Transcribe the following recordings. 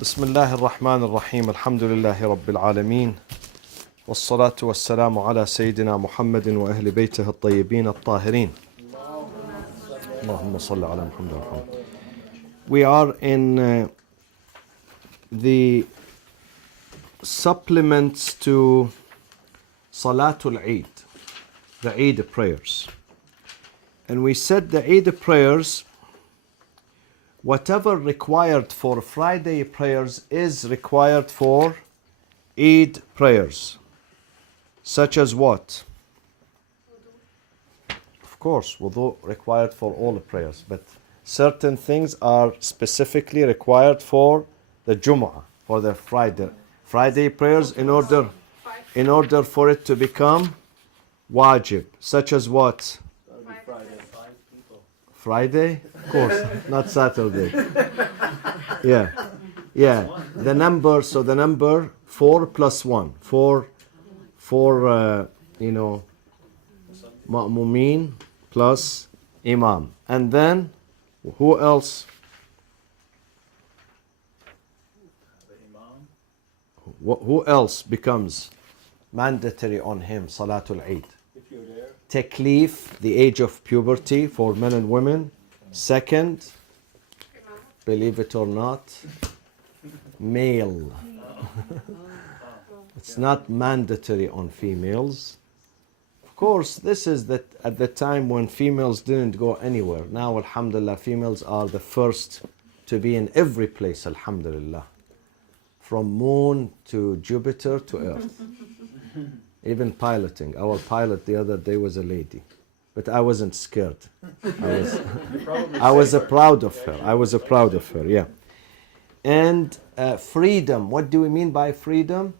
بسم الله الرحمن الرحيم الحمد لله رب العالمين والصلاة والسلام على سيدنا محمد وأهل بيته الطيبين الطاهرين اللهم صل على محمد وعلى محمد. We are in the supplements to Salatul Eid, the Eid prayers. And we said the Eid prayers, whatever required for Friday prayers is required for Eid prayers. Such as what? Of course, wudu required for all the prayers, but certain things are specifically required for the Jumu'ah, for the Friday prayers in order for it to become wajib. Such as what? Friday? Of course, not Saturday. Yeah. The number, so the number 4 plus 1. 4, ma'mumin plus imam. And then, who else? Who else becomes mandatory on him, Salatul Eid? Taklif, the age of puberty for men and women. Second, believe it or not, male. It's not mandatory on females. Of course, this is that at the time when females didn't go anywhere. Now, alhamdulillah, females are the first to be in every place, alhamdulillah. From moon to Jupiter to Earth. Even piloting. Our pilot the other day was a lady. But I wasn't scared. I was proud of her. Yeah. And freedom. What do we mean by freedom?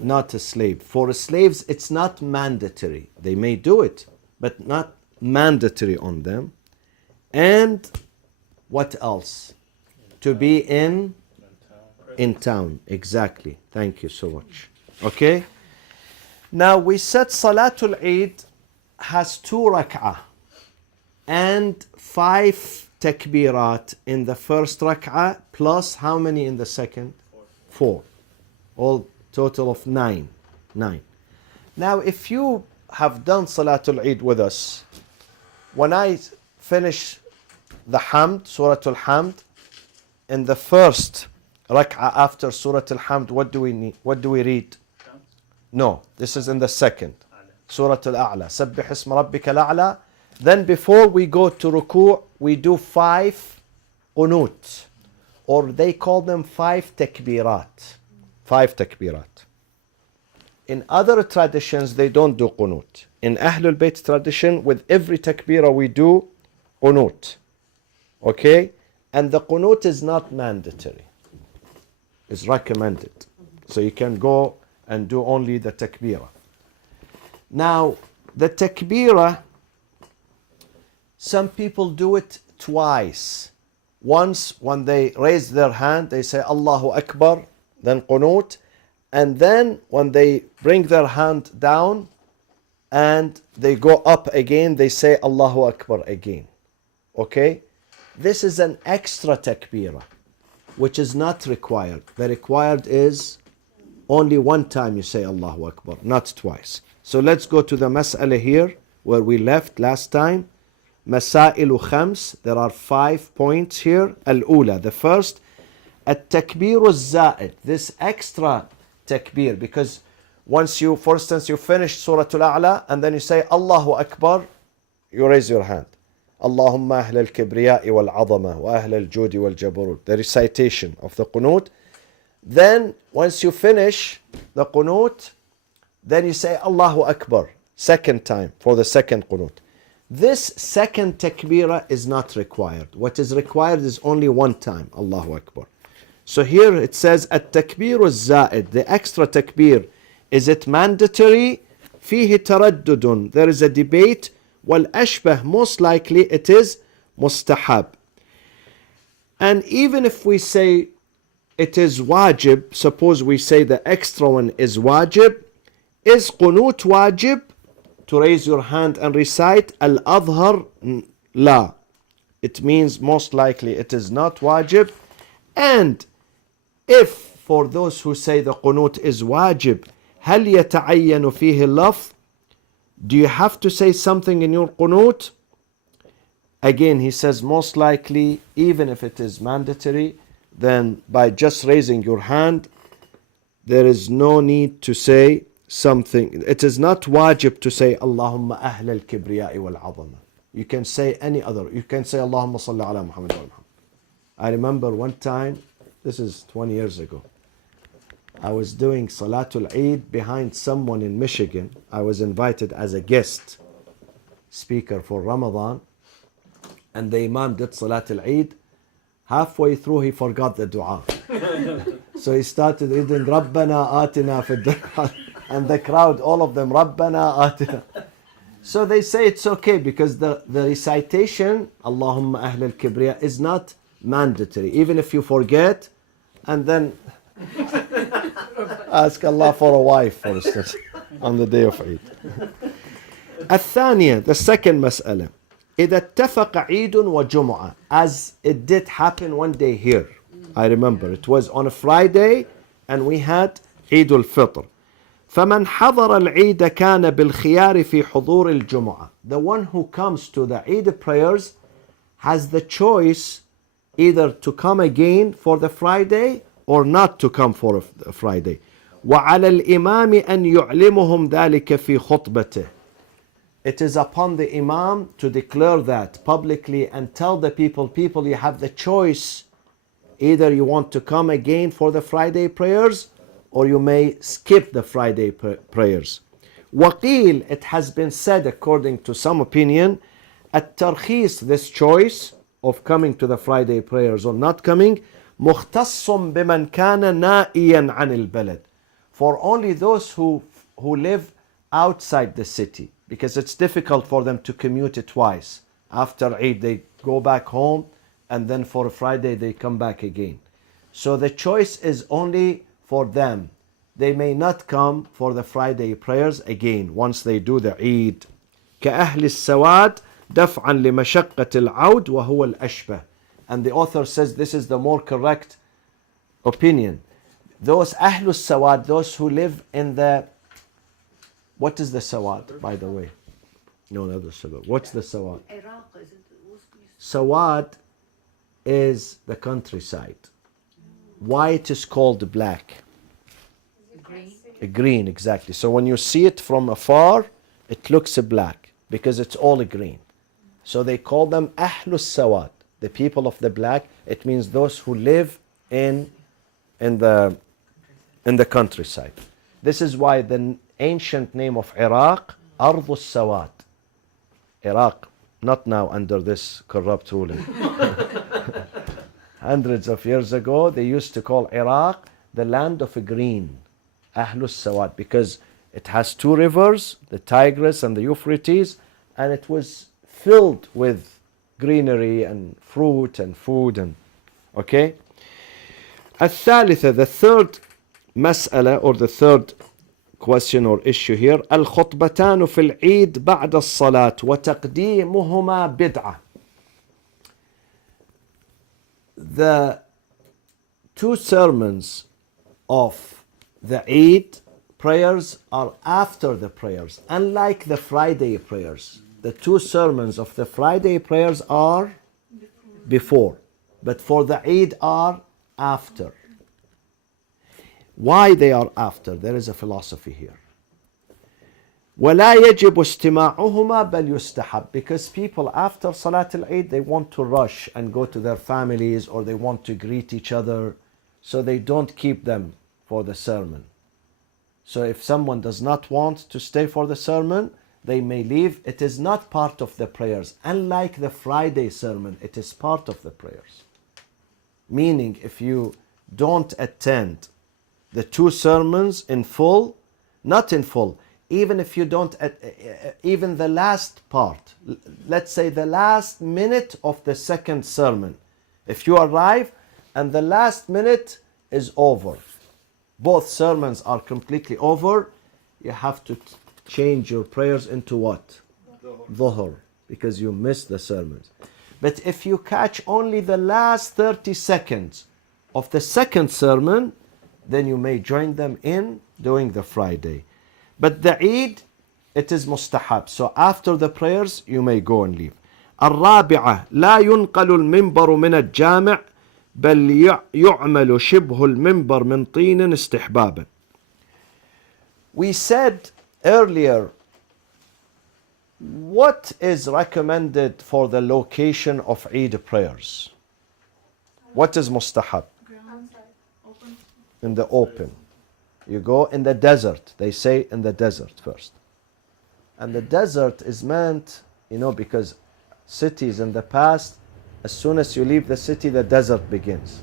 Not a slave. For slaves, it's not mandatory. They may do it, but not mandatory on them. And what else? To be in town. Exactly. Thank you so much. Okay? Now we said Salatul Eid has 2 rak'ah and 5 takbirat in the first rak'ah, plus how many in the second? 4. All total of 9. Now if you have done Salatul Eid with us, when I finish the Hamd, Surah Al-Hamd, in the first rak'ah after Surah Al-Hamd, what do we read? No, this is in the second. Surah Al-A'la. Sabbih isma rabbika al-a'la. Then before we go to ruku', we do 5 qunut. Or they call them 5 takbirat. 5 takbirat. In other traditions, they don't do qunut. In Ahlul Bayt tradition, with every takbirah we do qunut. Okay? And the qunut is not mandatory. It's recommended. So you can go and do only the takbirah. Now, the takbirah, some people do it twice. Once, when they raise their hand, they say Allahu Akbar, then qunut. And then, when they bring their hand down and they go up again, they say Allahu Akbar again. Okay? This is an extra takbirah, which is not required. The required is only one time you say Allahu Akbar, not twice. So let's go to the mas'ala here, where we left last time. Masailu khams, there are 5 points here. Al-ula, the first, at-takbir az-za'id, this extra takbir, because once you, for instance, you finish Surah Al-A'la, and then you say Allahu Akbar, you raise your hand. Allahumma ahl al-kibriya'i wal-'azama wa ahl al-judi wal-jabarut. The recitation of the qunut. Then, once you finish the qunut, then you say Allahu Akbar, second time, for the second qunut. This second takbirah is not required. What is required is only one time, Allahu Akbar. So here it says, at-takbir az-za'id, the extra takbir, is it mandatory? فيه تردد, there is a debate. وَالْأَشْبَهِ, most likely it is mustahab. And even if we say it is wajib, suppose we say the extra one is wajib, is qunut wajib, to raise your hand and recite? Al-adhar, la. It means most likely it is not wajib. And If for those who say the qunut is wajib, هل يتعين فيه اللفظ? Do you have to say something in your qunut? Again, he says most likely, even if it is mandatory, then by just raising your hand, there is no need to say something. It is not wajib to say Allahumma ahl al-kibriya'i wal-'azama. You can say any other. You can say Allahumma salli ala Muhammad wa Muhammad. I remember one time, this is 20 years ago, I was doing Salatul Eid behind someone in Michigan. I was invited as a guest speaker for Ramadan, and the Imam did Salatul Eid. Halfway through, he forgot the dua. So he started reading Rabbana atina fi dunya, and the crowd, all of them, Rabbana atina. So they say it's okay because the recitation, Allahumma ahl al-kibriya, is not mandatory. Even if you forget, and then ask Allah for a wife, for instance, on the day of Eid. الثانية, the second مسألة. إذا اتفق عيد وجمعة, as it did happen one day here. I remember it was on a Friday and we had عيد الفطر. فمن حضر العيد كان بالخيار في حضور الجمعة. The one who comes to the Eid prayers has the choice either to come again for the Friday or not to come for a Friday. وعلى الإمام أن يعلمهم ذلك في خطبته. It is upon the Imam to declare that publicly and tell the people, you have the choice. Either you want to come again for the Friday prayers or you may skip the Friday prayers. وقيل, it has been said according to some opinion, الترخيص, this choice of coming to the Friday prayers or not coming, مختص بمن كان نائيا عن البلد. For only those who live outside the city, because it's difficult for them to commute it twice. After Eid they go back home and then for Friday they come back again. So the choice is only for them. They may not come for the Friday prayers again once they do the Eid. كأهل السواد دفعا لمشقة العود وهو الأشبه. And the author says this is the more correct opinion. Those أهل السواد, those who live in the, what is the Sawad, by the way? No, not the Sawad. What's the Sawad? Sawad is the countryside. Why it is called black? Green, exactly. So when you see it from afar, it looks black because it's all green. So they call them Ahlus Sawad, the people of the black. It means those who live in the countryside. This is why the ancient name of Iraq, Ardus Sawad. Iraq, not now under this corrupt ruling. Hundreds of years ago, they used to call Iraq the land of green, Ahlus Sawad, because it has two rivers, the Tigris and the Euphrates, and it was filled with greenery and fruit and food and okay. الثالثة, the third مسألة or the third question or issue here, الخطبتان في العيد بعد الصلاة وتقديمهما بدعة. The two sermons of the Eid prayers are after the prayers, unlike the Friday prayers. The two sermons of the Friday prayers are before, but for the Eid are after. Why they are after? There is a philosophy here. وَلَا يَجِبُ اسْتِمَاعُهُمَا بَلْ يُسْتَحَبُ. Because people after Salat al-Eid, they want to rush and go to their families or they want to greet each other. So they don't keep them for the sermon. So if someone does not want to stay for the sermon, they may leave. It is not part of the prayers. Unlike the Friday sermon, it is part of the prayers. Meaning if you don't attend the two sermons in full, not in full, even if you don't, even the last part, let's say the last minute of the second sermon, if you arrive and the last minute is over, both sermons are completely over, you have to change your prayers into what? Dhuhr, because you missed the sermons. But if you catch only the last 30 seconds of the second sermon, then you may join them in doing the Friday. But the Eid, it is mustahab. So after the prayers, you may go and leave. الرابعة لا ينقل المنبر من الجامع بل يعمل شبه المنبر من طين استحبابا. We said earlier, what is recommended for the location of Eid prayers? What is mustahab? In the open. You go in the desert. They say in the desert first. And the desert is meant, because cities in the past, as soon as you leave the city, the desert begins.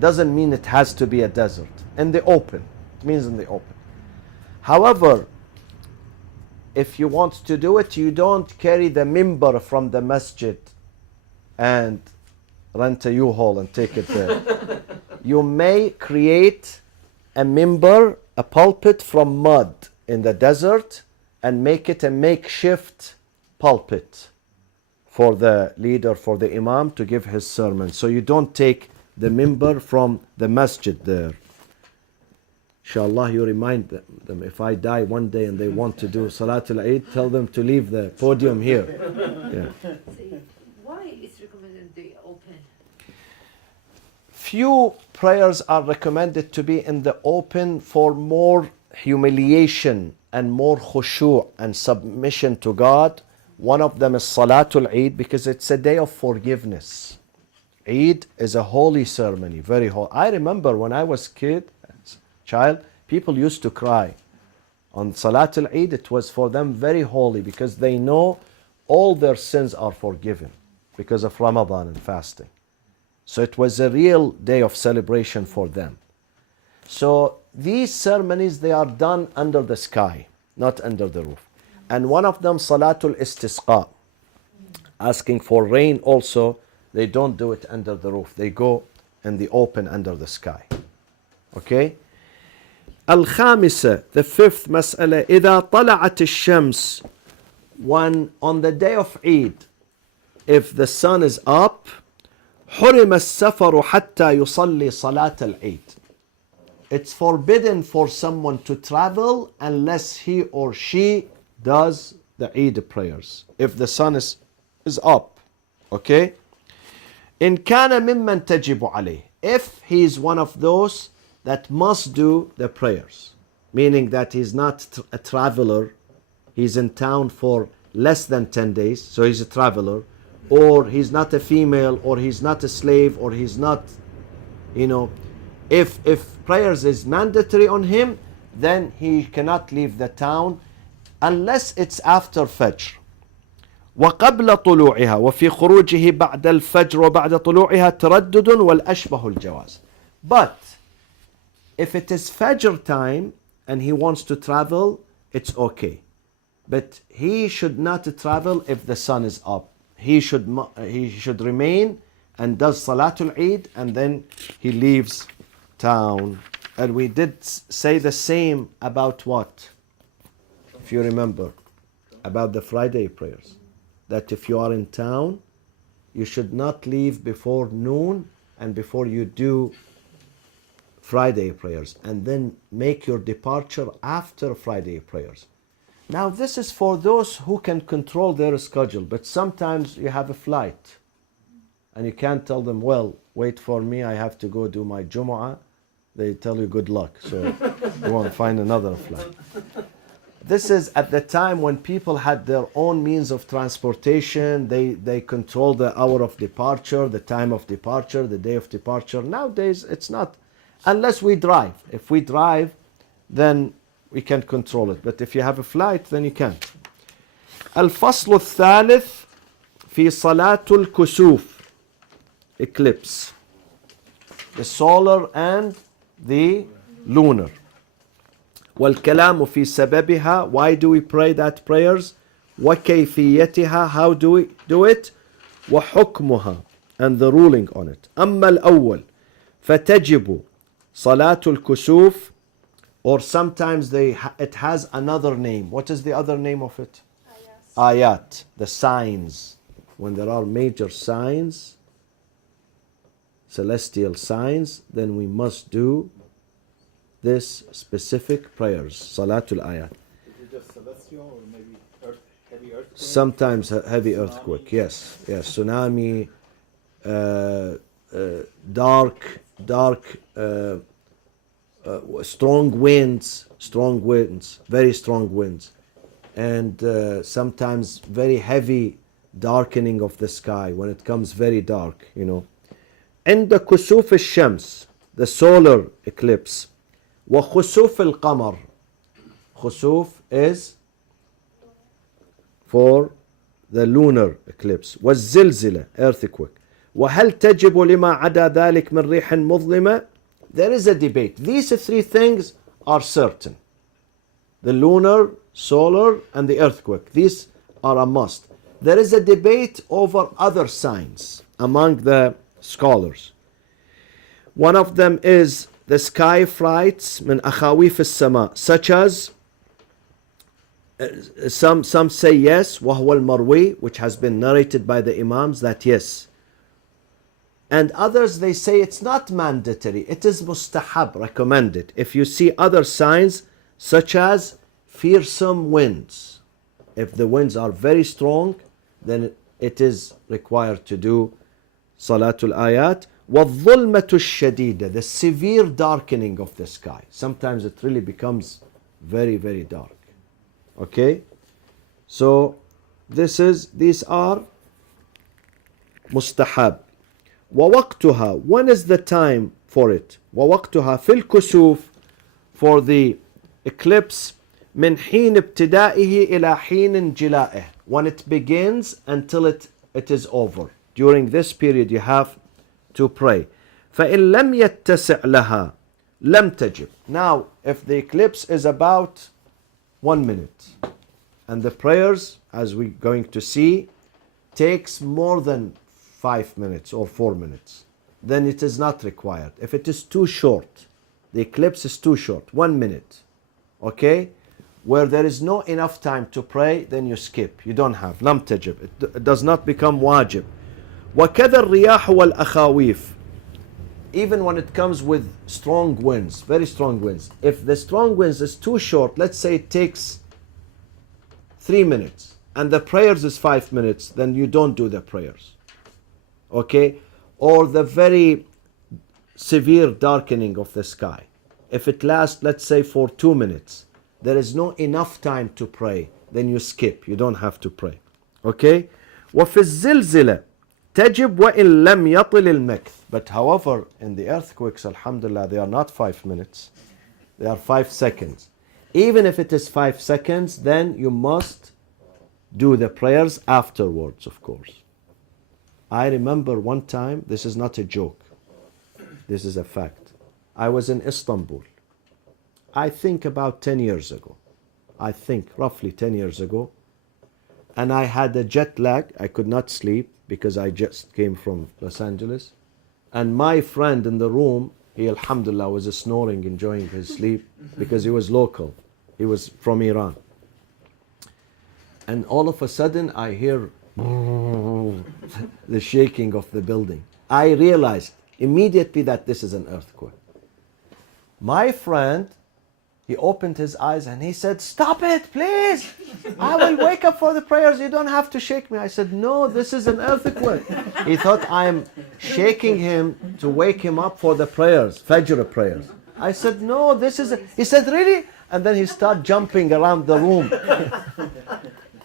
Doesn't mean it has to be a desert. In the open. It means in the open. However, if you want to do it, you don't carry the mimbar from the masjid and rent a U-Haul and take it there. You may create a mimbar, a pulpit from mud in the desert and make it a makeshift pulpit for the leader, for the imam to give his sermon. So you don't take the mimbar from the masjid there. Inshallah, you remind them, if I die one day and they want to do Salatul Eid, tell them to leave the podium here. Yeah. Why is recommended the open? Few prayers are recommended to be in the open for more humiliation and more khushu' and submission to God. One of them is Salatul Eid, because it's a day of forgiveness. Eid is a holy ceremony, very holy. I remember when I was child, people used to cry. On Salatul Eid, it was for them very holy because they know all their sins are forgiven because of Ramadan and fasting. So it was a real day of celebration for them. So these ceremonies, they are done under the sky, not under the roof. And one of them, Salatul Istisqa, asking for rain also, they don't do it under the roof. They go in the open under the sky. Okay? الخامسة, the fifth مسألة, إذا طلعت الشمس, when on the day of Eid, if the sun is up, حرم السفر حتى يصلي صلاة العيد. It's forbidden for someone to travel unless he or she does the Eid prayers. If the sun is up, okay? إن كان ممن تجب عليه. If he is one of those that must do the prayers, meaning that he's not a traveler, he's in town for less than 10 days, so he's a traveler, or he's not a female, or he's not a slave, or he's not, if prayers is mandatory on him, then he cannot leave the town unless it's after Fajr. وقبل طلوعها وفي خروجه بعد الفجر وبعد طلوعها تردد والأشبه الجواز. But if it is Fajr time and he wants to travel, it's okay. But he should not travel if the sun is up. He should remain and does Salatul Eid and then he leaves town. And we did say the same about what? If you remember, about the Friday prayers. That if you are in town, you should not leave before noon and before you do Friday prayers, and then make your departure after Friday prayers. Now this is for those who can control their schedule, but sometimes you have a flight and you can't tell them, well, wait for me, I have to go do my Jumu'ah. They tell you good luck, so you won't find another flight. This is at the time when people had their own means of transportation. They control the hour of departure, the time of departure, the day of departure. Nowadays it's not. Unless we drive. If we drive, then we can control it. But if you have a flight, then you can't. الفصل الثالث في صلاة الكسوف, eclipse. The solar and the lunar. والكلام في سببها, why do we pray that prayers? وكيفيتها, how do we do it? وحكمها, and the ruling on it. أما الأول فتجب صلاة الكسوف, or sometimes it has another name. What is the other name of it? Ayat, the signs. When there are major signs, celestial signs, then we must do this specific prayers, Salatul Ayat. Is it just celestial or maybe heavy earthquake? Sometimes a heavy Tsunami? earthquake, yes, tsunami, dark, strong winds, very strong winds, and sometimes very heavy darkening of the sky when it comes very dark, عند كسوف الشمس, the solar eclipse, وخسوف القمر. خسوف is for the lunar eclipse. والزلزلة, earthquake. وهل تجب لما عدا ذلك من ريح مظلمة? There is a debate. These three things are certain. The lunar, solar, and the earthquake. These are a must. There is a debate over other signs among the scholars. One of them is the sky frights من أخاويف السماء, such as some say yes, وهو المروي, which has been narrated by the Imams, that yes. And others, they say it's not mandatory, it is mustahab, recommended. If you see other signs, such as fearsome winds, if the winds are very strong, then it is required to do Salatul Ayat. وَالظُّلْمَةُ الشَّدِيدَةِ, the severe darkening of the sky. Sometimes it really becomes very, very dark. Okay? So, these are mustahab. وَوَقْتُهَا, when is the time for it? وَوَقْتُهَا فِي الْكُسُوفِ, for the eclipse, مِنْ حِينِ ابْتِدَائِهِ إِلَى حِينِ انْجِلَائِهِ, when it begins until it is over. During this period you have to pray. فَإِن لَمْ يَتَّسِعْ لَهَا لَمْ تَجِبْ. Now, if the eclipse is about 1 minute, and the prayers, as we're going to see, takes more than 5 minutes or 4 minutes, then it is not required. If it is too short, the eclipse is too short, 1 minute, okay, where there is no enough time to pray, then you skip. You don't have. لم تجب. It does not become wajib. وَكَذَا الرِّيَاحُ وَالْأَخَاوِيفُ, even when it comes with strong winds, very strong winds. If the strong winds is too short, let's say it takes 3 minutes, and the prayers is 5 minutes, then you don't do the prayers. Okay? Or the very severe darkening of the sky. If it lasts, let's say, for 2 minutes, there is no enough time to pray, then you skip. You don't have to pray. Okay? وَفِي الزِّلْزِلَةِ تجب وإن لم يطل المكث. But however, in the earthquakes, alhamdulillah, they are not 5 minutes. They are 5 seconds. Even if it is 5 seconds, then you must do the prayers afterwards, of course. I remember one time, this is not a joke, this is a fact. I was in Istanbul, I think about 10 years ago. I think roughly 10 years ago. And I had a jet lag, I could not sleep because I just came from Los Angeles. And my friend in the room, he alhamdulillah was snoring, enjoying his sleep because he was local. He was from Iran. And all of a sudden I hear the shaking of the building. I realized immediately that this is an earthquake. My friend, he opened his eyes and he said, "Stop it, please. I will wake up for the prayers. You don't have to shake me." I said, "No, this is an earthquake." He thought I'm shaking him to wake him up for the prayers, Fajr prayers. I said, "No, this is a..." He said, "Really?" And then he started jumping around the room.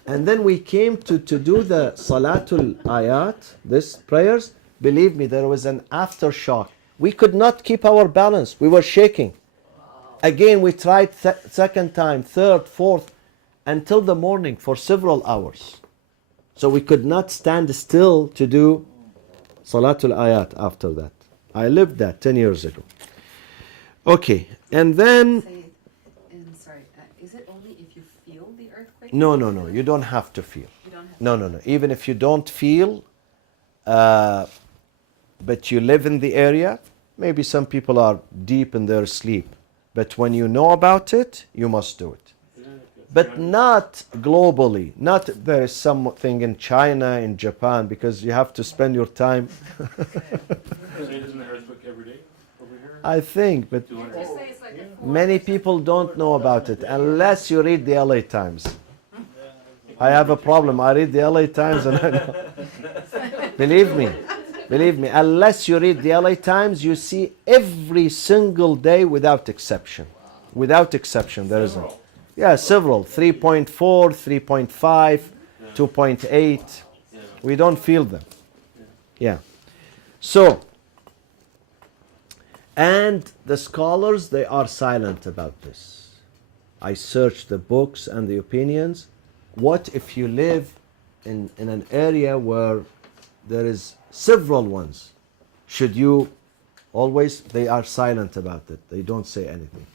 And then we came to do the Salatul Ayat, this prayers. Believe me, there was an aftershock. We could not keep our balance. We were shaking. Again, we tried second time, third, fourth, until the morning for several hours. So we could not stand still to do Salatul Ayat after that. I lived that 10 years ago. Okay, and then... Sorry, is it only if you feel the earthquake? No, you don't have to feel. You don't have No. Even if you don't feel, but you live in the area, maybe some people are deep in their sleep. But when you know about it, you must do it. But not globally. Not there is something in China, in Japan, because you have to spend your time. So it doesn't every day over here? I think, but 200. Just say it's like a many people don't know about it unless you read the LA Times. I have a problem. I read the LA Times and I know. Believe me, unless you read the LA Times, you see every single day without exception. Without exception, there isn't. Yeah, several. 3.4, 3.5, 2.8. We don't feel them. Yeah. So, and the scholars, they are silent about this. I searched the books and the opinions. What if you live in an area where there is several ones? Should you always? They are silent about it. They don't say anything.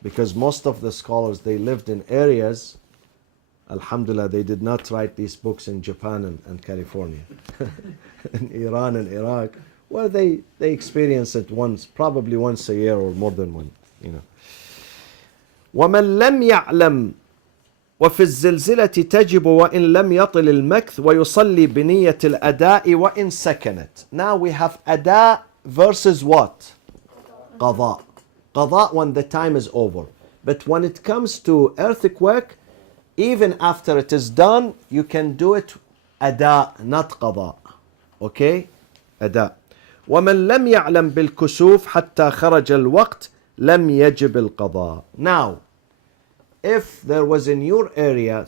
Because most of the scholars, they lived in areas, alhamdulillah, they did not write these books in Japan and California, in Iran and Iraq, where they experience it once, probably once a year or more than one, you know. وَمَنْ لَمْ يَعْلَمْ وفي الزلزلة تجب وإن لم يطل المكث ويصلي بنية الأداء وإن سكنت. Now we have أداء versus what? قضاء. قضاء when the time is over. But when it comes to earthquake, even after it is done, you can do it أداء, not قضاء. Okay? أداء. ومن لم يعلم بالكسوف حتى خرج الوقت لم يجب القضاء. Now, if there was in your area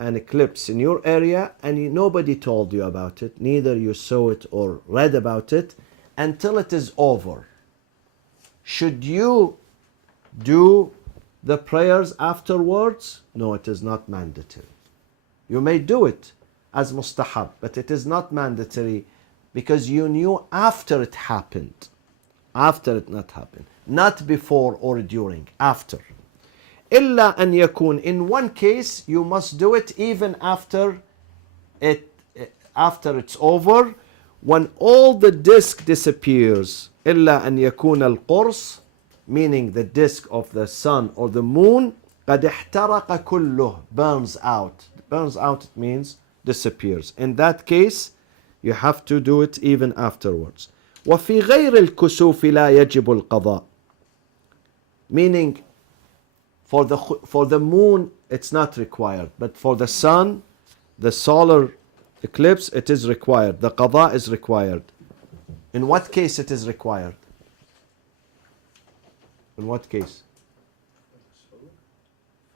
an eclipse in your area and nobody told you about it, neither you saw it or read about it until it is over, should you do the prayers afterwards? No, it is not mandatory. You may do it as mustahab, but it is not mandatory because you knew after it happened. After it not happened. Not before or during, after. إلا أن يكون, in one case you must do it even after it's over, when all the disk disappears. إلا أن يكون القرص, meaning the disk of the sun or the moon, قد احترق كله, burns out. Burns out, it means disappears. In that case, you have to do it even afterwards. وفي غير الكسوف لا يجب القضاء, meaning for the moon it's not required, but for the sun, the solar eclipse, it is required. The qada is required. In what case it is required? In what case?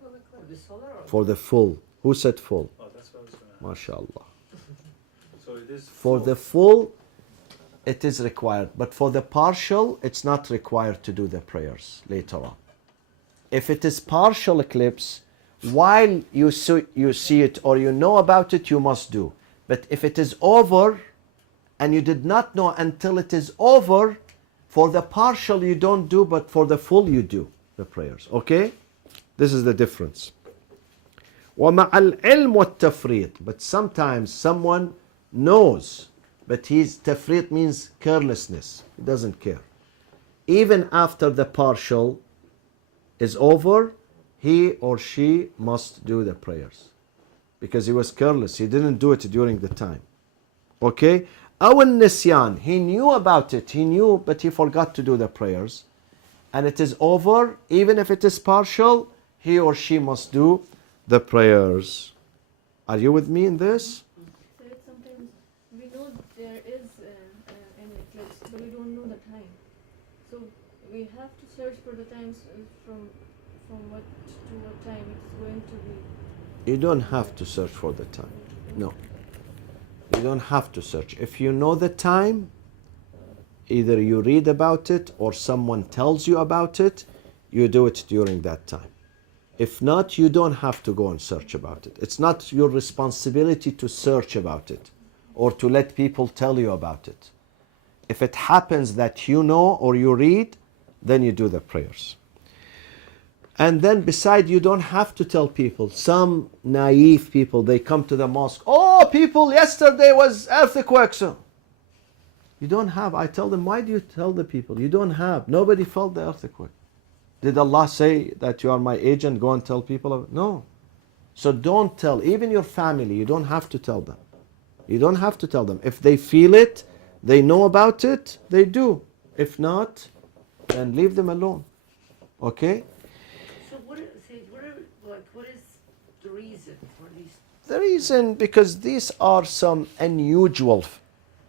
For the solar or For the full. Who said full? Oh, that's what I was going to MashaAllah. So it is For the full, it is required. But for the partial, it's not required to do the prayers later on. If it is partial eclipse, while you see it or you know about it, you must do. But if it is over and you did not know until it is over, for the partial you don't do, but for the full you do the prayers. Okay? This is the difference. وَمَعَ الْعِلْمِ وَالتَّفْرِيطِ. But sometimes someone knows, but tafrit means carelessness. He doesn't care. Even after the partial is over, he or she must do the prayers. Because he was careless. He didn't do it during the time. Okay? أو النسيان. He knew about it. He knew, but he forgot to do the prayers. And it is over. Even if it is partial, he or she must do the prayers. Are you with me in this? So sometimes we know there is an eclipse, but we don't know the time. So we have to search for the times from what to what time it's going to be. You don't have to search for the time. No. You don't have to search. If you know the time, either you read about it or someone tells you about it, you do it during that time. If not, you don't have to go and search about it. It's not your responsibility to search about it or to let people tell you about it. If it happens that you know or you read, then you do the prayers. And then beside, you don't have to tell people. Some naive people, they come to the mosque. Oh, people, yesterday was earthquake. So you don't have. I tell them, why do you tell the people? You don't have. Nobody felt the earthquake. Did Allah say that you are my agent? Go and tell people? No. So don't tell. Even your family, you don't have to tell them. You don't have to tell them. If they feel it, They know about it, they do. If not, then leave them alone. Okay? So what is the reason for these? The reason, because these are some unusual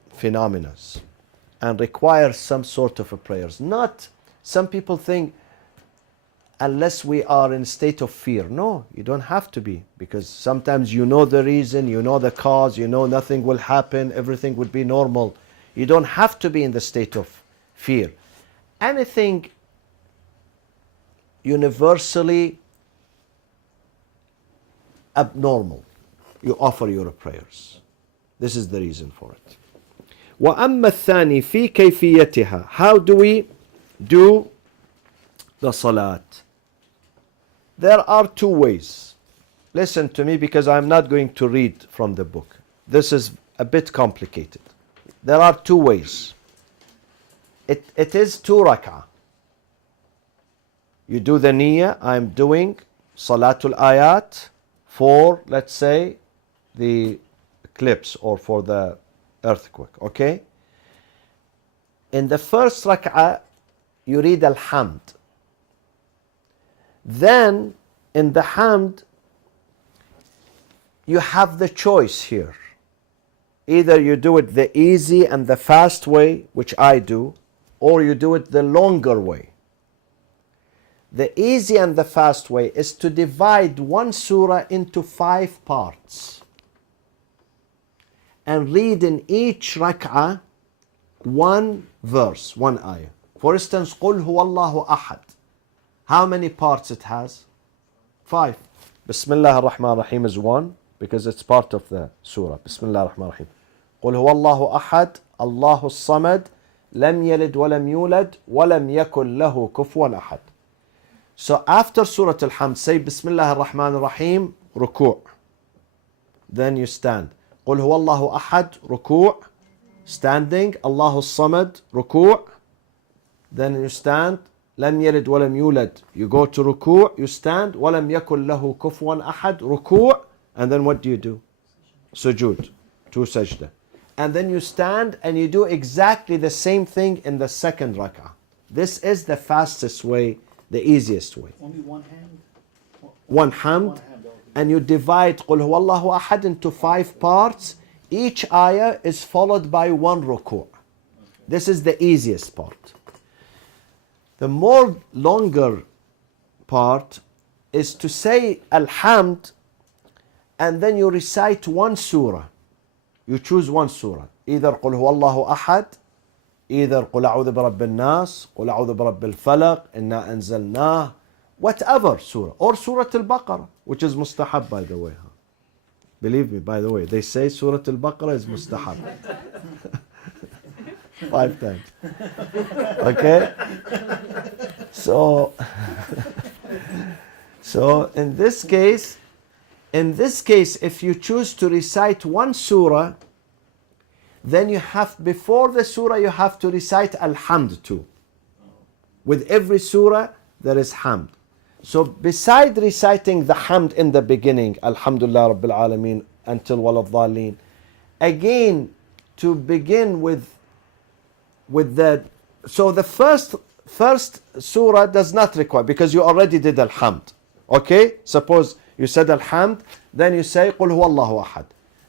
phenomena and require some sort of a prayers. Not, some people think, unless we are in a state of fear. No, you don't have to be, because sometimes you know the reason, you know the cause, you know nothing will happen, everything would be normal. You don't have to be in the state of fear. Anything universally abnormal, you offer your prayers. This is the reason for it. وأما الثاني في كيفيتها. How do we do the salat? There are two ways. Listen to me, because I'm not going to read from the book. This is a bit complicated. There are two ways. It is 2 rak'ah. You do the niyyah, I'm doing Salatul Ayat for, let's say, the eclipse or for the earthquake, okay? In the first rak'ah, you read Al-Hamd. Then, in the Hamd, you have the choice here. Either you do it the easy and the fast way, which I do, or you do it the longer way. The easy and the fast way is to divide one surah into 5 parts and read in each rak'ah one verse, one ayah. For instance, قُلْ هُوَ اللَّهُ أَحَدٌ. How many parts it has? 5. Bismillah ar-Rahman ar-Rahim is 1, because it's part of the surah. Bismillah ar-Rahman ar-Rahim. قُلْ هُوَ اللَّهُ أَحَدٌ اللَّهُ الصَّمَدُ لَمْ يَلِدْ وَلَمْ يُولَدْ وَلَمْ يَكُنْ لَهُ كُفُوًا أَحَدٌ. So after Surah Al-Hamd, say Bismillah ar-Rahman ar-Rahim, ruku'. Then you stand. قُلْ هُوَ اللَّهُ أَحَدٌ, ruku'. Standing, Allahu Samad, ruku'. Then you stand. لم يلد ولم يولد. You go to ruku', you stand. ولم يكن له كفوا أحد, ruku'. And then what do? Sujood, to sajda. And then you stand and you do exactly the same thing in the second rak'ah. This is the fastest way, the easiest way. Only one hand? One hamd, and you divide قُلْ هُوَ اللَّهُ أَحَدٌ into 5 parts. Each ayah is followed by 1 ruku'. This is the easiest part. The more longer part is to say Alhamd, and then you recite 1 surah. You choose 1 surah. Either قُلْ هُوَ اللَّهُ أَحَدٌ, either قُلْ أَعُوذُ بِرَبِّ النَّاسِ, قُلْ أَعُوذُ بِرَبِّ الْفَلَقِ, إِنَّا أَنزَلْنَاهُ, whatever surah. Or Surah Al-Baqarah, which is mustahab, by the way. Believe me, by the way, they say Surah Al-Baqarah is mustahab. 5 times. Okay? So in this case, if you choose to recite 1 surah, then you have, before the surah, you have to recite Al-Hamd too. With every surah, there is Hamd. So beside reciting the Hamd in the beginning, Alhamdulillah Rabbil Alameen, until Walad Dhalin, again, to begin with the, so the first surah does not require, because you already did Alhamd. Okay? Suppose you said Alhamd, then you say قُلْ هُوَ اللَّهُ أَحَدٌ,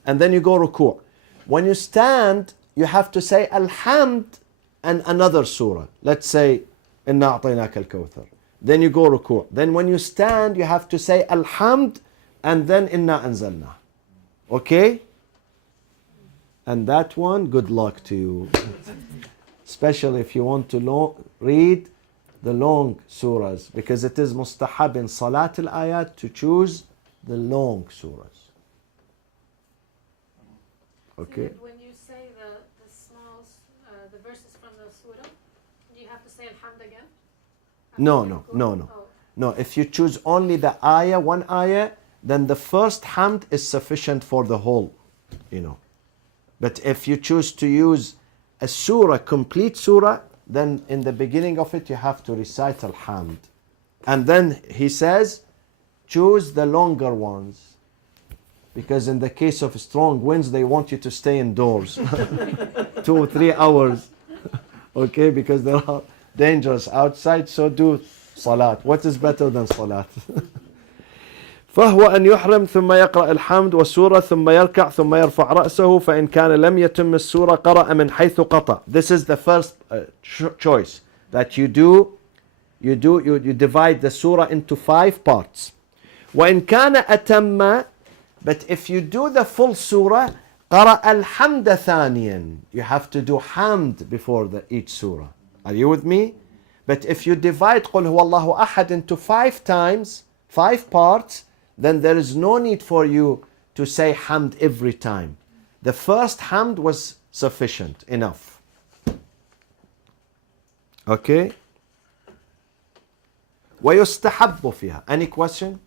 and then you go ruku'. When you stand, you have to say Alhamd and another surah. Let's say إِنَّا أَعْطَيْنَاكَ الْكَوْثَرَ. Then you go ruku'. Then when you stand, you have to say Alhamd and then إِنَّا أَنزَلْنَا. Okay? And that one, good luck to you. Especially if you want to read the long surahs, because it is mustahab in Salat al-Ayat to choose the long surahs. Okay? So when you say the small, the verses from the surah, do you have to say Alhamd again? No. Oh. No, if you choose only the ayah, 1 ayah, then the first hamd is sufficient for the whole, But if you choose to use a surah, complete surah, then in the beginning of it you have to recite Alhamd. And then he says, choose the longer ones. Because in the case of strong winds, they want you to stay indoors 2 or 3 hours. Okay, because they are dangerous outside, so do salat. What is better than salat? فهو أن يحرم ثم يقرأ الحمد والسورة ثم يركع ثم يرفع رأسه فإن كان لم يتم السورة قرأ من حيث قطع. This is the first choice that you do. You divide the surah into 5 parts. وإن كان أتم, but if you do the full surah, قرأ الحمد ثانيا. You have to do hamd before each surah. Are you with me? But if you divide قل هو الله أحد into 5 times, 5 parts, then there is no need for you to say hamd every time. The first hamd was sufficient, enough. Okay? ويستحب فيها. Any question?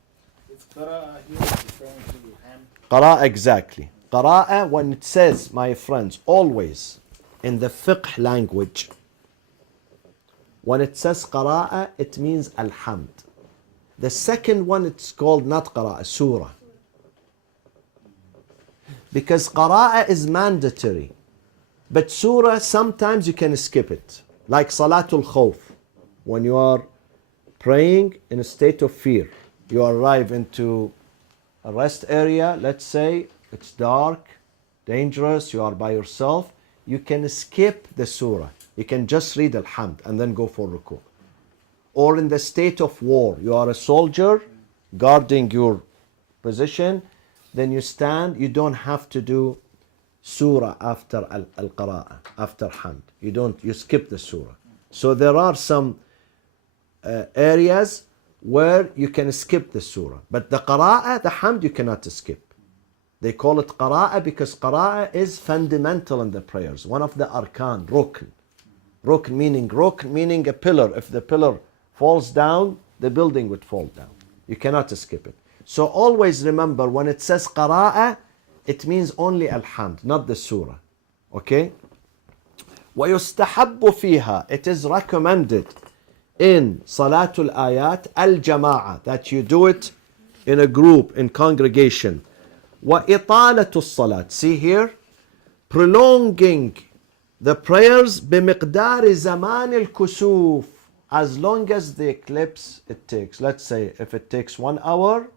It's qara'a here referring to hand. قراءة, exactly. قراءة, when it says, my friends, always in the fiqh language, when it says قراءة, it means alhamd. The second one, it's called not قراءة, surah. Because قراءة is mandatory. But surah, sometimes you can skip it. Like Salatul Khawf. When you are praying in a state of fear, you arrive into a rest area, let's say, it's dark, dangerous, you are by yourself, you can skip the surah. You can just read Alhamd and then go for ruku'. Or in the state of war, you are a soldier guarding your position, then you stand, you don't have to do surah after al-qira'ah, after hamd. You skip the surah. So there are some areas where you can skip the surah. But the qira'ah, the hamd, you cannot skip. They call it qira'ah because qira'ah is fundamental in the prayers. One of the arkan, rukn. Rukn meaning a pillar. If the pillar falls down, the building would fall down. You cannot skip it. So always remember, when it says qira'ah, it means only alhamd, not the surah. Okay? وَيُسْتَحَبُّ فِيهَا. It is recommended in Salatul Ayat al-Jama'ah, that you do it in a group, in congregation. وَإِطَالَةُ الصَّلَاةِ. See here? Prolonging the prayers بِمِقْدَارِ زَمَانِ الْكُسُوفِ. As long as the eclipse it takes. Let's say if it takes 1 hour,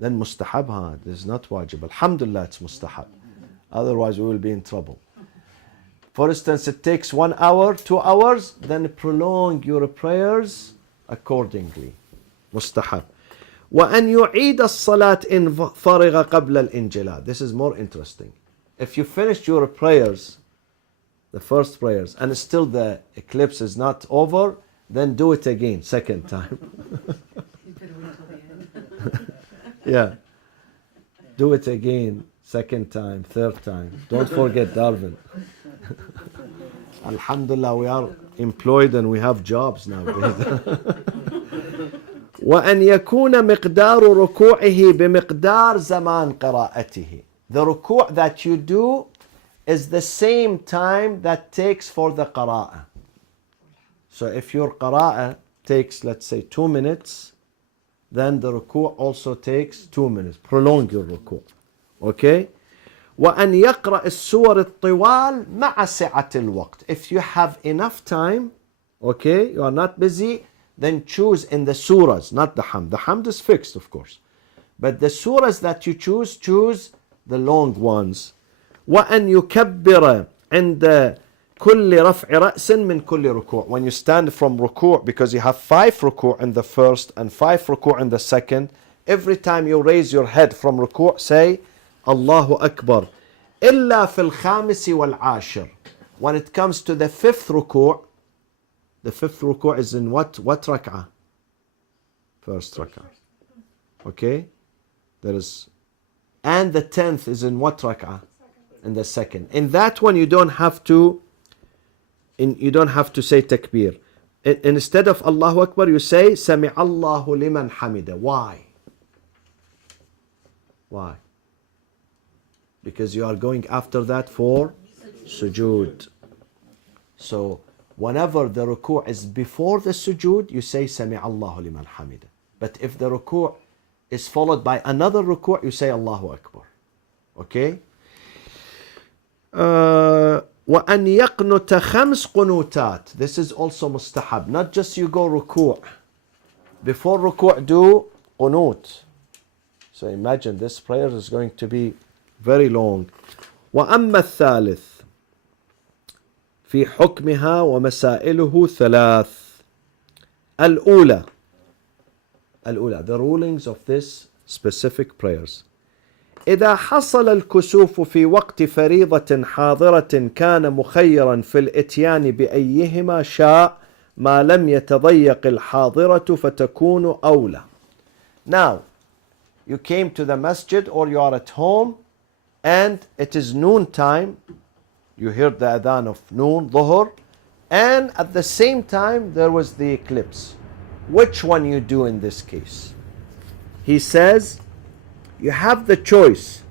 then mustahab. This is not wajib. Alhamdulillah, it's mustahab. Otherwise we will be in trouble. For instance, it takes 1 hour, 2 hours, then prolong your prayers accordingly. Mustahab. وأن يعيد الصلاة إن فرغ قبل الإنجلاء. This is more interesting. If you finished your prayers, the first prayers, and still the eclipse is not over, then do it again, second time. You better wait till the end. Yeah. Do it again, second time, third time. Don't forget Darwin. Alhamdulillah, we are employed and we have jobs nowadays. وأن يكون مقدار ركوعه بمقدار زمان قراءته. The ruku' that you do is the same time that takes for the qira'ah. So if your qira'ah takes, let's say, 2 minutes, then the ruku' also takes 2 minutes. Prolong your ruku'. Okay? وأن يقرأ السور الطوال مع سعة الوقت. If you have enough time, okay, you are not busy, then choose in the surahs, not the hamd. The hamd is fixed, of course. But the surahs that you choose the long ones. وأن يكبر عند كل رفع رأس من كل ركوع. When you stand from ruku', because you have 5 ruku' in the first and 5 ruku' in the second, every time you raise your head from ruku', say Allahu Akbar. إلا في الخامس والعاشر. When it comes to the 5th ruku', the 5th ruku' is in what rak'ah? First rak'ah. Okay? And the 10th is in what rak'ah? In the second. In that one you don't have to say takbir. Instead of Allahu Akbar, you say Sami Allahu liman hamida. Why? Because you are going after that for sujood. So whenever the ruku' is before the sujood, you say Sami Allahu liman hamida. But if the ruku' is followed by another ruku', you say Allahu Akbar. Okay? وأن يقنت 5 قنوتات. This is also mustahab. Not just you go ruku'. Before ruku' do qunut. So imagine this prayer is going to be very long. وأما الثالث في حكمها ومسائله 3. الأولى, the rulings of this specific prayers. إذا حصل الكسوف في وقت فريضة حاضرة كان مخيرا في الإتيان بأيهما شاء ما لم يتضيق الحاضرة فتكون أولى. Now, you came to the masjid or you are at home and it is noon time. You heard the adhan of noon, dhuhr, and at the same time there was the eclipse. Which one you do in this case? He says, you have the choice.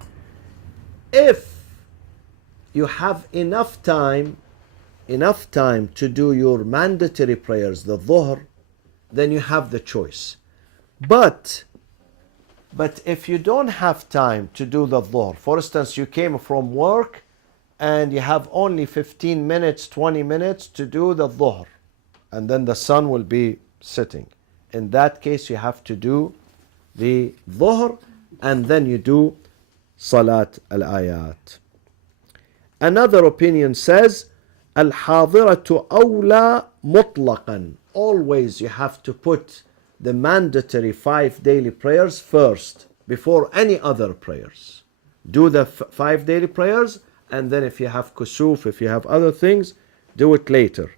If you have enough time to do your mandatory prayers, the dhuhr, then you have the choice. But if you don't have time to do the dhuhr, for instance, you came from work and you have only 15 minutes, 20 minutes to do the dhuhr, and then the sun will be setting. In that case, you have to do the dhuhr, and then you do salat al-ayat. Another opinion says, al-hadiratu awla mutlaqan. Always you have to put the mandatory 5 daily prayers first, before any other prayers. Do the 5 daily prayers, and then if you have kusuf, if you have other things, do it later.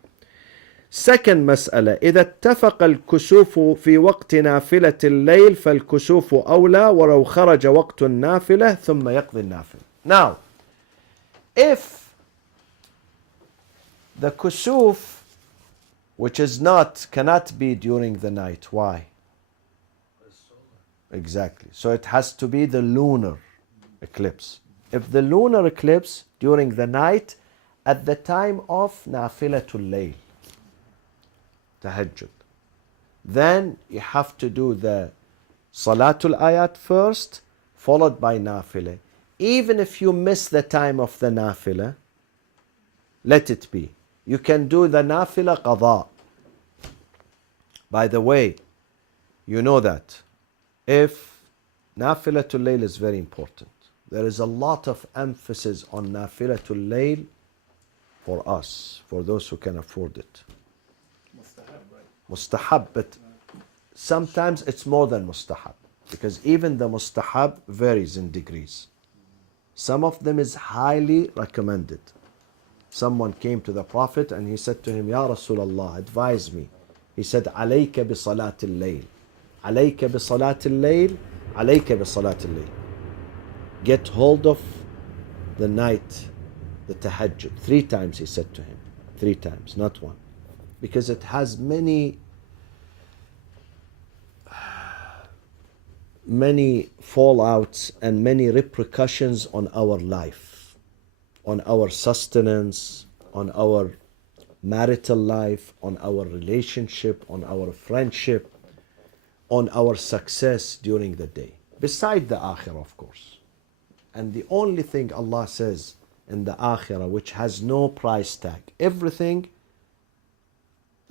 Second مسألة إذا اتفق الكسوف في وقت نافلة الليل فالكسوف أولى ولو خرج وقت النافلة ثم يقضي النافلة. Now, if the kusuf, which is cannot be during the night, why? Exactly. So it has to be the lunar eclipse. If the lunar eclipse during the night at the time of nafilatul layl, tahajjud, then you have to do the salatul ayat first, followed by nafilah. Even if you miss the time of the nafilah, let it be. You can do the nafilah qada. By the way, you know that if nafilatul layl is very important. There is a lot of emphasis on nafilatul layl for us, for those who can afford it. Mustahab, right? Mustahab, but sometimes it's more than mustahab, because even the mustahab varies in degrees. Some of them is highly recommended. Someone came to the Prophet and he said to him, Ya Rasulullah, advise me. He said, Alayka bi salatil layl. Alayka bi salatil layl. Alayka bi salatil layl. Get hold of the night, the tahajjud. 3 times he said to him. 3 times, not 1. Because it has many fallouts and many repercussions on our life, on our sustenance, on our marital life, on our relationship, on our friendship, on our success during the day. Beside the akhirah, of course. And the only thing Allah says in the akhirah which has no price tag, everything,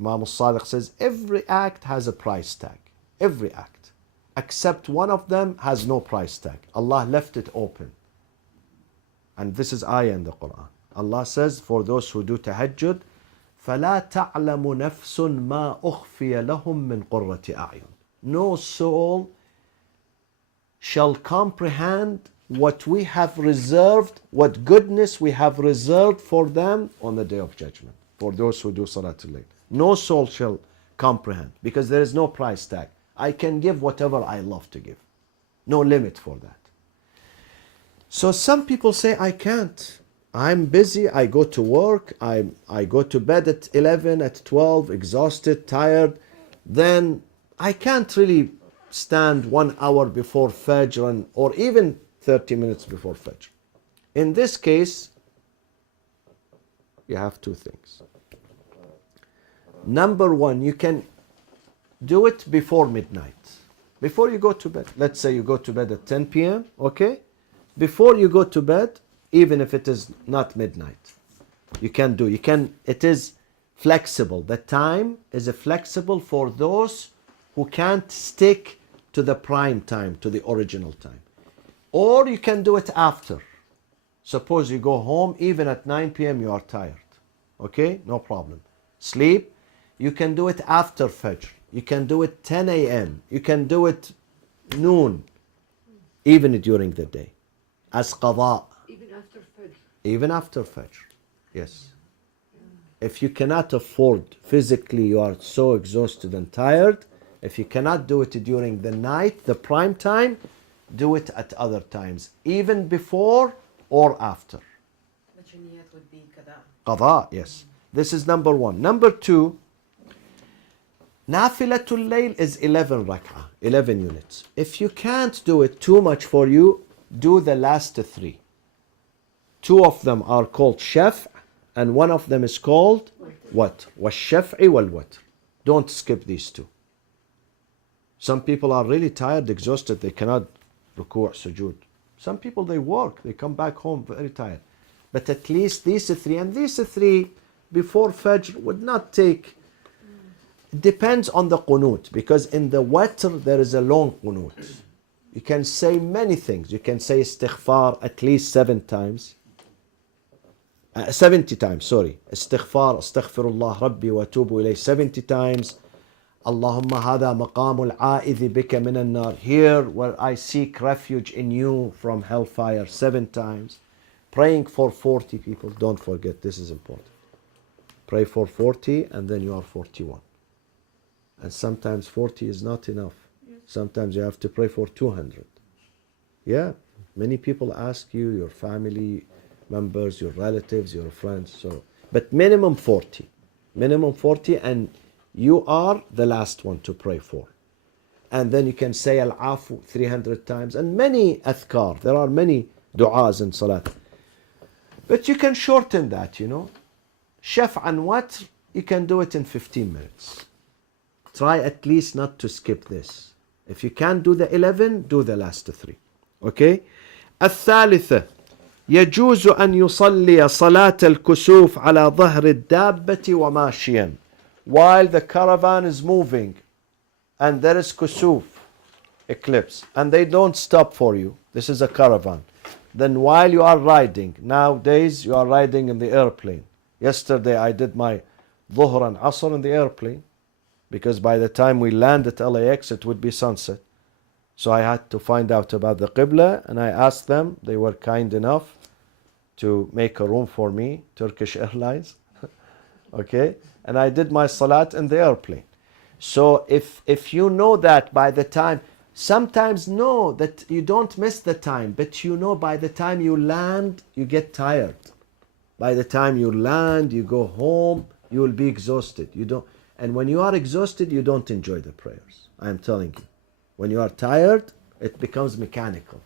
Imam al-Sadiq says, every act has a price tag. Every act. Except one of them has no price tag. Allah left it open. And this is ayah in the Quran. Allah says, for those who do tahajjud, فَلَا تَعْلَمُ نَفْسٌ مَا أُخْفِيَ لَهُم مِّن قُرَّةِ أَعْيُنٍ. No soul shall comprehend what we have reserved, what goodness we have reserved for them on the day of judgment, for those who do Salatul Layl. No soul shall comprehend, because there is no price tag. I can give whatever I love to give. No limit for that. So some people say, I can't. I'm busy, I go to work, I go to bed at 11, at 12, exhausted, tired. Then I can't really stand 1 hour before Fajr, or even 30 minutes before Fajr. In this case, you have 2 things. Number 1, you can do it before midnight. Before you go to bed. Let's say you go to bed at 10 p.m., okay? before you go to bed, even if it is not midnight. You can do, it is flexible. The time is flexible for those who can't stick to the prime time, to the original time. Or you can do it after. Suppose you go home, even at 9 p.m. you are tired. Okay, no problem. Sleep, you can do it after Fajr. You can do it 10 a.m. You can do it noon, even during the day. As qada. Even after Fajr. Even after Fajr, yes. If you cannot afford, physically you are so exhausted and tired, if you cannot do it during the night, the prime time, do it at other times, even before or after. But your niyat would be qada. Qada, yes. This is number one. Number two, Nafilatul Layl is 11 rak'ah, 11 units. If you can't do it too much for you, do the last three. Two of them are called Shaf' and one of them is called what? وَالشَّفْعِ وَالْوَتْرِ. Don't skip these two. Some people are really tired, exhausted, they cannot ruku' sujood. Some people they work, they come back home very tired. But at least these three, and these three before Fajr would not take. Depends on the qunut, because in the watr there is a long qunut. You can say many things. You can say istighfar at least 7 times. 70 times, sorry. Istighfar, astaghfirullah rabbi wa atubu ilayh 70 times. Allahumma hadha maqamul a'idhi bika minan nar. Here where I seek refuge in you from hellfire 7 times. Praying for 40 people. Don't forget, this is important. Pray for 40 and then you are 41. And sometimes 40 is not enough. Sometimes you have to pray for 200. Yeah, many people ask you, your family members, your relatives, your friends. So, but minimum 40. Minimum 40, and you are the last one to pray for. And then you can say Al-Afu 300 times and many adhkar. There are many du'as in salat. But you can shorten that, you know. Shaf' and Watr, you can do it in 15 minutes. Try at least not to skip this. If you can't do the 11, do the last 3. Okay? الثالثة يجوز أن يصلي صلاة الكسوف على ظهر الدابة وماشيا. While the caravan is moving and there is kusuf, eclipse, and they don't stop for you. This is a caravan. Then while you are riding, nowadays you are riding in the airplane. Yesterday I did my dhuhr and asr in the airplane, because by the time we land at LAX it would be sunset. So I had to find out about the Qibla, and I asked them. They were kind enough to make a room for me, Turkish Airlines. Okay? And I did my salat in the airplane. So if you know that by the time, sometimes know that you don't miss the time, but you know by the time you land, you get tired. By the time you land, you go home, you will be exhausted. You don't, and when you are exhausted, you don't enjoy the prayers. I am telling you. When you are tired, it becomes mechanical,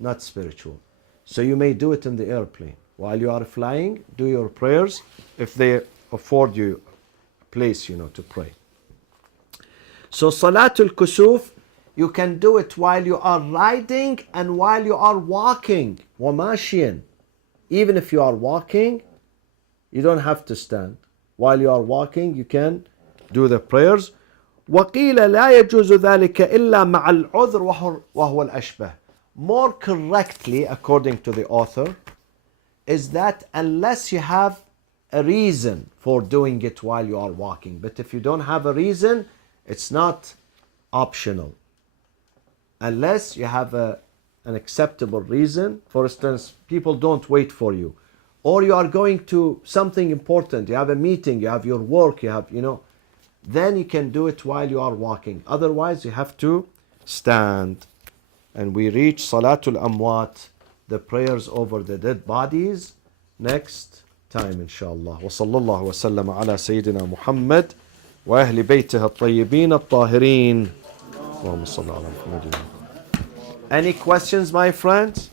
not spiritual. So you may do it in the airplane. While you are flying, do your prayers if they afford you a place, you know, to pray. So Salatul Kusuf, you can do it while you are riding and while you are walking. وَمَاشِيًا. Even if you are walking, you don't have to stand. While you are walking, you can do the prayers. وقيل لا يجوز ذلك إلا مع العذر وهو الأشبه. More correctly, according to the author, is that unless you have a reason for doing it while you are walking. But if you don't have a reason, it's not optional. Unless you have an acceptable reason. For instance, people don't wait for you. Or you are going to something important. You have a meeting, you have your work, you have, you know. Then you can do it while you are walking. Otherwise, you have to stand. And we reach Salatul Amwat, the prayers over the dead bodies, next time, inshallah. وصلى الله وسلم على سيدنا محمد وأهل بيته الطيبين الطاهرين. اللهم صل على محمد. Any questions, my friends?